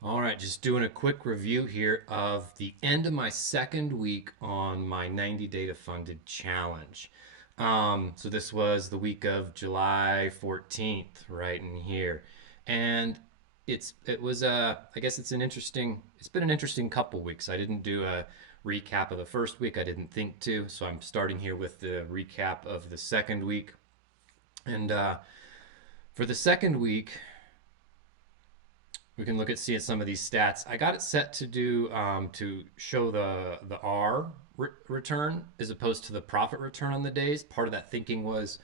All right, just doing a quick review here of the end of my second week on my 90 day to funded challenge. So this was the week of July 14th, right in here. And I guess it's been an interesting couple weeks. I didn't do a recap of the first week. I didn't think to. So I'm starting here with the recap of the second week. And for the second week, we can look at seeing some of these stats. I got it set to do to show the return as opposed to the profit return on the days. Part of that thinking was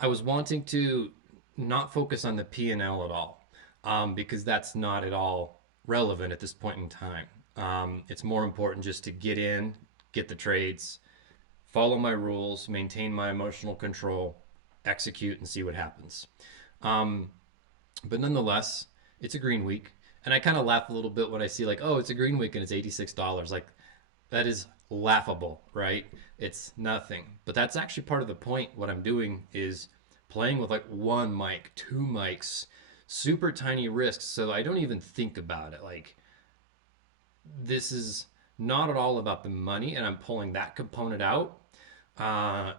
I was wanting to not focus on the P&L at all because that's not at all relevant at this point in time. It's more important just to get in, get the trades, follow my rules, maintain my emotional control, execute, and see what happens. Um, but nonetheless, it's a green week. And I kind of laugh a little bit when I see, like, oh, it's a green week and it's $86. Like, that is laughable, right? It's nothing. But that's actually part of the point. What I'm doing is playing with like one mic, two mics, super tiny risks. So I don't even think about it. Like, this is not at all about the money. And I'm pulling that component out uh,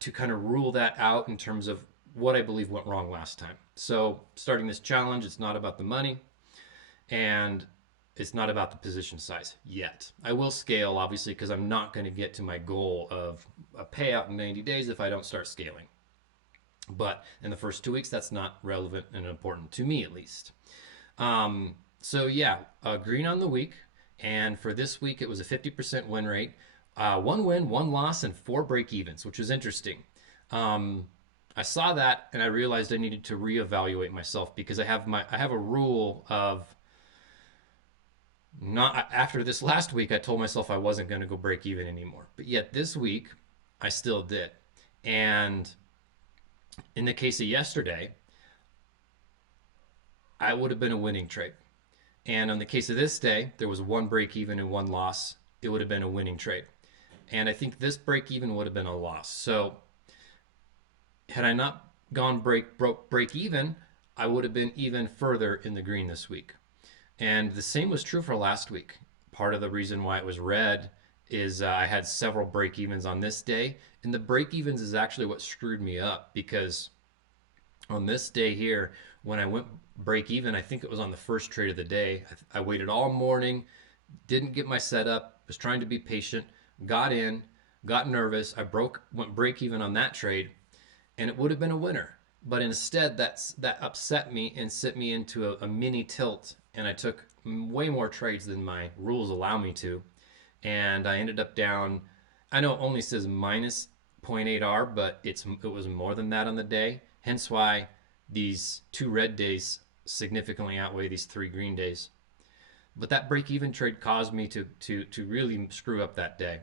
to kind of rule that out in terms of what I believe went wrong last time. So, starting this challenge, it's not about the money and it's not about the position size yet. I will scale, obviously, because I'm not going to get to my goal of a payout in 90 days if I don't start scaling. But in the first 2 weeks, that's not relevant and important to me, at least. So, yeah, green on the week. And for this week, it was a 50% win rate. One win, one loss, and four break evens, which was interesting. Um, I saw that and I realized I needed to reevaluate myself because I have a rule of not after this last week I told myself I wasn't going to go break even anymore. But yet this week I still did. And in the case of yesterday, I would have been a winning trade. And in the case of this day, there was one break even and one loss. It would have been a winning trade. And I think this break even would have been a loss. So had I not gone break even, I would have been even further in the green this week. And the same was true for last week. Part of the reason why it was red is I had several break evens on this day. And the break evens is actually what screwed me up because on this day here, when I went break even, I think it was on the first trade of the day. I waited all morning, didn't get my setup, was trying to be patient, got in, got nervous. Went break even on that trade, and it would have been a winner. But instead, that upset me and sent me into a mini tilt, and I took way more trades than my rules allow me to, and I ended up down. I know it only says minus zero point 0.8 R, but it was more than that on the day. Hence why these two red days significantly outweigh these three green days. But that break even trade caused me to really screw up that day.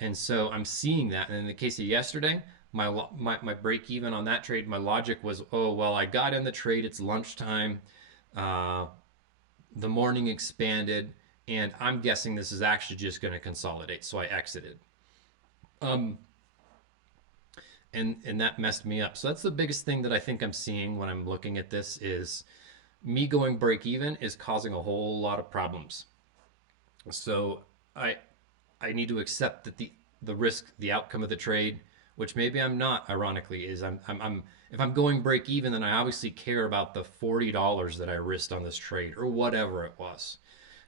And so I'm seeing that. And in the case of yesterday, my break even on that trade, my logic was, oh, well, I got in the trade, it's lunchtime, uh, the morning expanded, and I'm guessing this is actually just going to consolidate. So I exited. Um, and that messed me up. So that's the biggest thing that I think I'm seeing when I'm looking at this is me going break even is causing a whole lot of problems. So I I need to accept that the risk, the outcome of the trade, which maybe I'm not, ironically, is I'm if I'm going break even, then I obviously care about the $40 that I risked on this trade or whatever it was,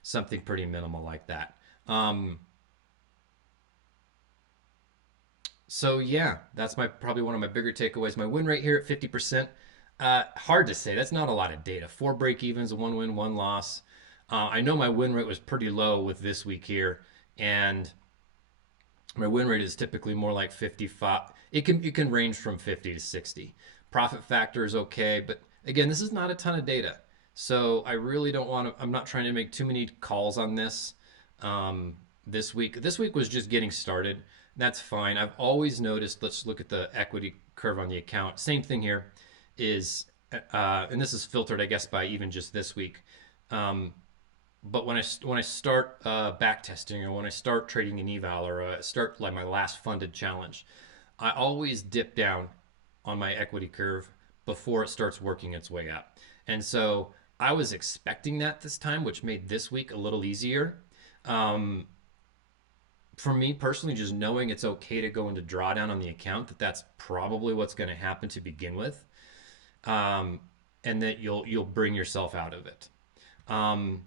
something pretty minimal like that. Um, so yeah, that's my probably one of my bigger takeaways. My win rate here at 50%. Hard to say. That's not a lot of data. Four break evens, one win, one loss. I know my win rate was pretty low with this week here, and my win rate is typically more like 55. It can range from 50 to 60. Profit factor is okay, but again, this is not a ton of data. So I really don't want to, I'm not trying to make too many calls on this this week. This week was just getting started. That's fine. I've always noticed, let's look at the equity curve on the account. Same thing here is, and this is filtered, I guess, by even just this week. Um, but when I start back testing or when I start trading an eval or start like my last funded challenge, I always dip down on my equity curve before it starts working its way up. And so I was expecting that this time, which made this week a little easier. Um, for me personally, just knowing it's okay to go into drawdown on the account, that's probably what's going to happen to begin with, um, and that you'll bring yourself out of it. Um,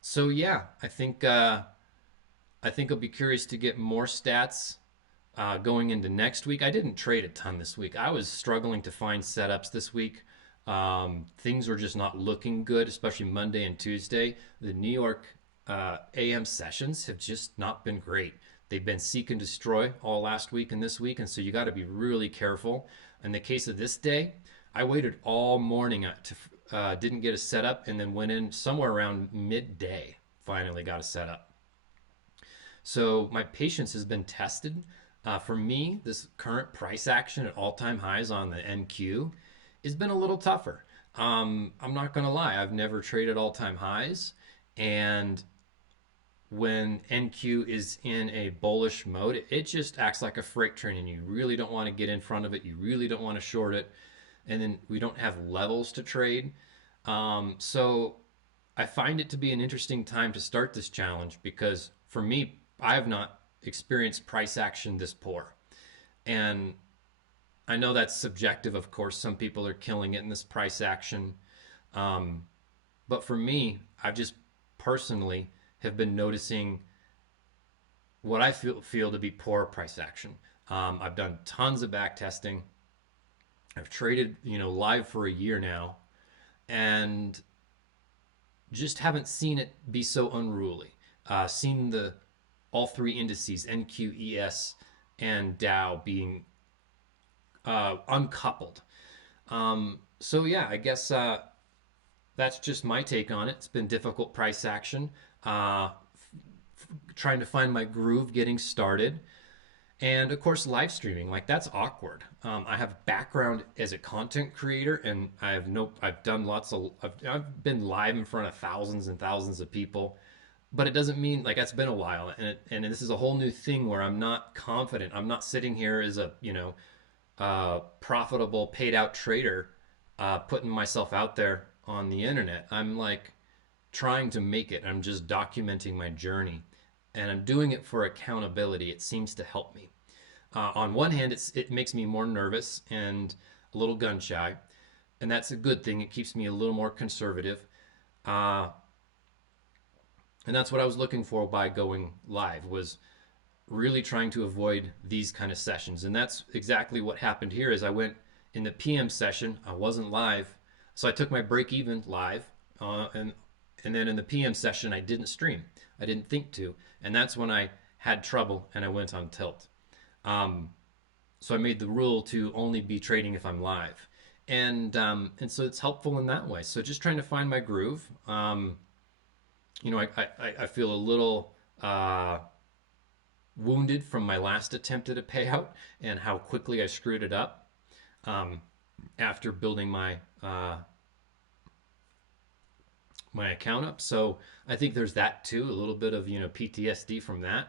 so yeah, I think I'll be curious to get more stats going into next week. I didn't trade a ton this week. I was struggling to find setups this week. Things were just not looking good, especially Monday and Tuesday. The New York AM sessions have just not been great. They've been seek and destroy all last week and this week, and so you got to be really careful. In the case of this day, I waited all morning to didn't get a setup, and then went in somewhere around midday. Finally got a setup. So my patience has been tested. For me, this current price action at all-time highs on the NQ has been a little tougher. I'm not going to lie, I've never traded all-time highs, and when NQ is in a bullish mode, it just acts like a freight train, and you really don't want to get in front of it. You really don't want to short it, and then we don't have levels to trade. So I find it to be an interesting time to start this challenge because for me, I have not experienced price action this poor. And I know that's subjective, of course. Some people are killing it in this price action. Um, but for me, I've just personally have been noticing what I feel to be poor price action. I've done tons of back testing. I've traded, live for a year now, and just haven't seen it be so unruly. Seen the all three indices, NQES and Dow, being uncoupled. So yeah, I guess that's just my take on it. It's been difficult price action. Trying to find my groove getting started. And of course, live streaming, like that's awkward. I have background as a content creator, and I've done I've been live in front of thousands and thousands of people, but it doesn't mean like that's been a while, and this is a whole new thing where I'm not confident. I'm not sitting here as a profitable paid out trader, putting myself out there on the internet. I'm like trying to make it. I'm just documenting my journey, and I'm doing it for accountability. It seems to help me. On one hand, it makes me more nervous and a little gun shy, and that's a good thing. It keeps me a little more conservative, uh, and that's what I was looking for by going live. Was really trying to avoid these kind of sessions, and that's exactly what happened here. Is I went in the PM session, I wasn't live, so I took my break even live, and then in the PM session I didn't stream. I didn't think to, and that's when I had trouble and I went on tilt. Um, so I made the rule to only be trading if I'm live, and so it's helpful in that way. So just trying to find my groove. I feel a little wounded from my last attempt at a payout and how quickly I screwed it up after building my account up. So I think there's that too, a little bit of PTSD from that.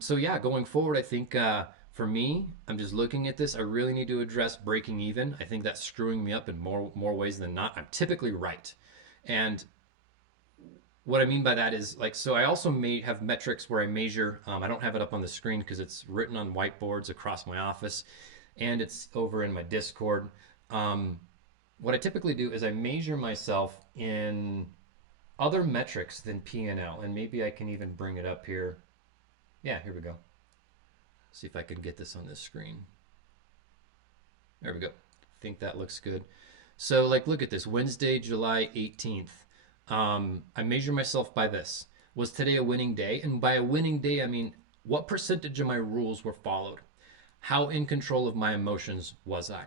So yeah, going forward, I think for me, I'm just looking at this. I really need to address breaking even. I think that's screwing me up in more ways than not. I'm typically right, and what I mean by that is like, so I also may have metrics where I measure. I don't have it up on the screen because it's written on whiteboards across my office, and it's over in my Discord. What I typically do is I measure myself in other metrics than P&L, and maybe I can even bring it up here. Yeah, here we go. See if I can get this on this screen. There we go. I think that looks good. So like, look at this, Wednesday, July 18th. I measure myself by this. Was today a winning day? And by a winning day, I mean, what percentage of my rules were followed? How in control of my emotions was I?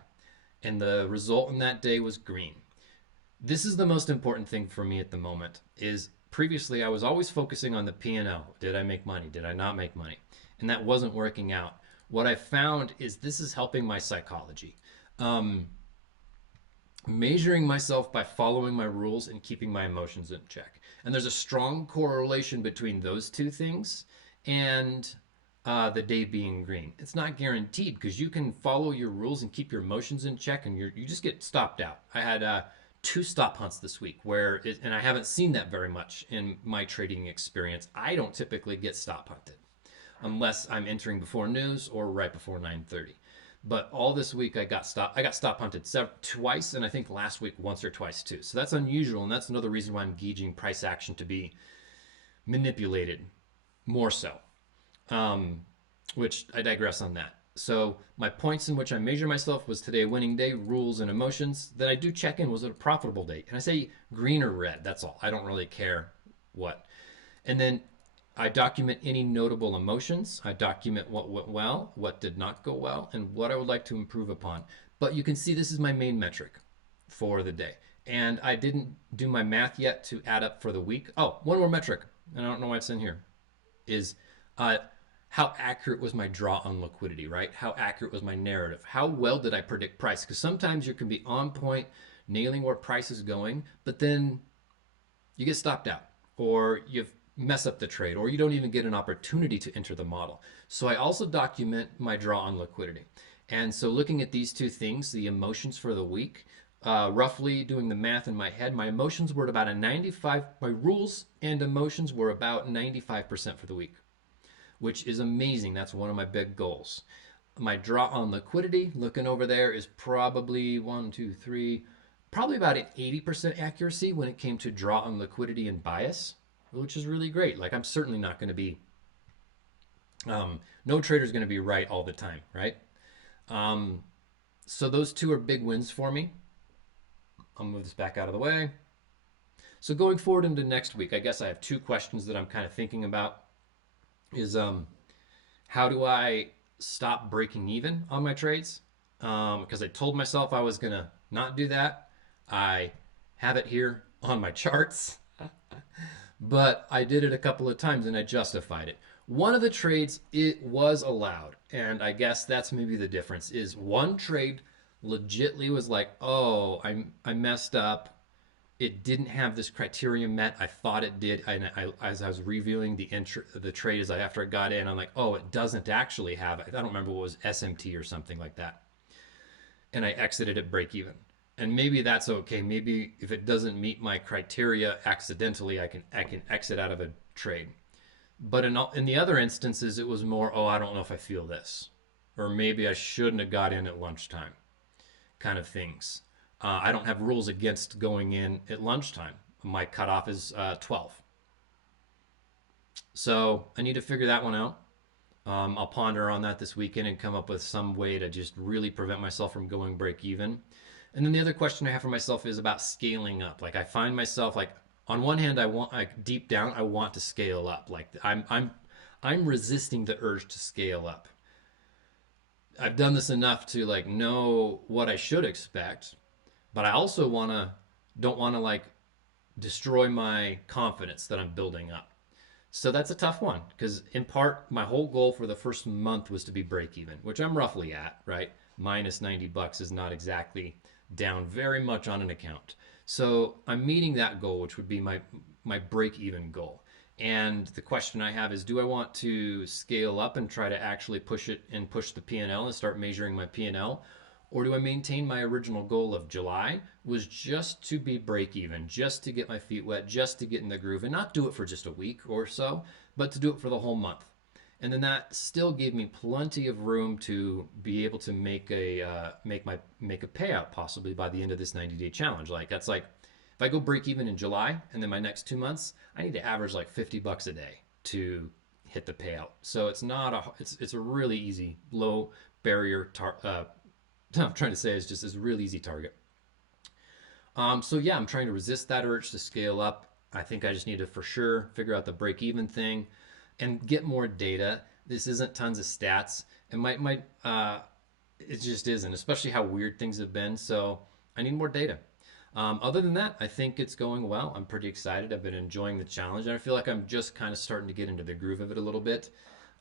And the result in that day was green. This is the most important thing for me at the moment. Is previously I was always focusing on the P&L. Did I make money? Did I not make money? And that wasn't working out. What I found is this is helping my psychology. Measuring myself by following my rules and keeping my emotions in check. And there's a strong correlation between those two things and the day being green. It's not guaranteed because you can follow your rules and keep your emotions in check, and you just get stopped out. I had two stop hunts this week and I haven't seen that very much in my trading experience. I don't typically get stop hunted unless I'm entering before news or right before 9:30. But all this week I got stop hunted twice, and I think last week once or twice too. So that's unusual, and that's another reason why I'm gauging price action to be manipulated more so. Um, which I digress on that. So my points in which I measure myself: was today a winning day, rules and emotions. Then I do check in: was it a profitable day? And I say green or red. That's all. I don't really care what. And then I document any notable emotions. I document what went well, what did not go well, and what I would like to improve upon. But you can see this is my main metric for the day. And I didn't do my math yet to add up for the week. Oh, one more metric, and I don't know why it's in here, is uh, how accurate was my draw on liquidity, right? How accurate was my narrative? How well did I predict price? Because sometimes you can be on point, nailing where price is going, but then you get stopped out, or you mess up the trade, or you don't even get an opportunity to enter the model. So I also document my draw on liquidity. And so looking at these two things, the emotions for the week, roughly doing the math in my head, my emotions were at about a 95, my rules and emotions were about 95% for the week, which is amazing. That's one of my big goals. My draw on liquidity, looking over there, is probably one, two, three, probably about an 80% accuracy when it came to draw on liquidity and bias, which is really great. Like, I'm certainly not going to be, no trader's going to be right all the time, right? Um, so those two are big wins for me. I'll move this back out of the way. So going forward into next week, I guess I have two questions that I'm kind of thinking about. Is how do I stop breaking even on my trades? Because I told myself I was gonna not do that. I have it here on my charts, but I did it a couple of times and I justified it. One of the trades, it was allowed, and I guess that's maybe the difference. Is one trade legitly was like, oh, I messed up. It didn't have this criteria met. I thought it did, and as I was reviewing the trade after I got in, I'm like, oh, it doesn't actually have it. I don't remember what it was, SMT or something like that, and I exited at break even. And maybe that's okay. Maybe if it doesn't meet my criteria accidentally, I can exit out of a trade. But in the other instances, it was more, oh, I don't know if I feel this, or maybe I shouldn't have got in at lunchtime, kind of things. I don't have rules against going in at lunchtime. My cutoff is 12. So I need to figure that one out. I'll ponder on that this weekend and come up with some way to just really prevent myself from going break even. And then the other question I have for myself is about scaling up. Like, I find myself, like, on one hand, deep down I want to scale up. Like, I'm resisting the urge to scale up. I've done this enough to, like, know what I should expect, but I also don't want to, like, destroy my confidence that I'm building up. So that's a tough one, because in part my whole goal for the first month was to be break even, which I'm roughly at, right? Minus $90 is not exactly down very much on an account. So I'm meeting that goal, which would be my break even goal. And the question I have is, do I want to scale up and try to actually push the P&L and start measuring my P&L? Or do I maintain my original goal of July, was just to be break even, just to get my feet wet, just to get in the groove, and not do it for just a week or so, but to do it for the whole month? And then that still gave me plenty of room to be able to make a payout possibly by the end of this 90-day challenge. Like, that's like, if I go break even in July and then my next 2 months, I need to average like $50 a day to hit the payout. So it's a really easy, low barrier I'm trying to say is just this really easy target. So yeah, I'm trying to resist that urge to scale up. I think I just need to for sure figure out the break even thing and get more data. This isn't tons of stats. It just isn't, especially how weird things have been. So I need more data. Other than that, I think it's going well. I'm pretty excited. I've been enjoying the challenge, and I feel like I'm just kind of starting to get into the groove of it a little bit.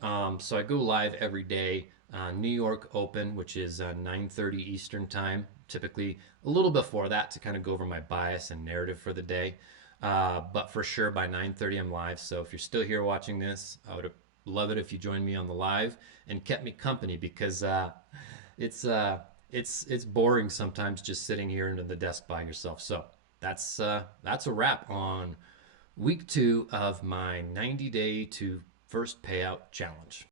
So I go live every day. New York Open, which is 9:30 Eastern time, typically a little before that to kind of go over my bias and narrative for the day. But for sure by 9:30 I'm live. So if you're still here watching this, I would love it if you joined me on the live and kept me company, because it's It's boring sometimes just sitting here into the desk by yourself. So that's a wrap on week 2 of my 90 day to first payout challenge.